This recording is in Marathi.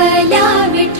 விழா விட்டு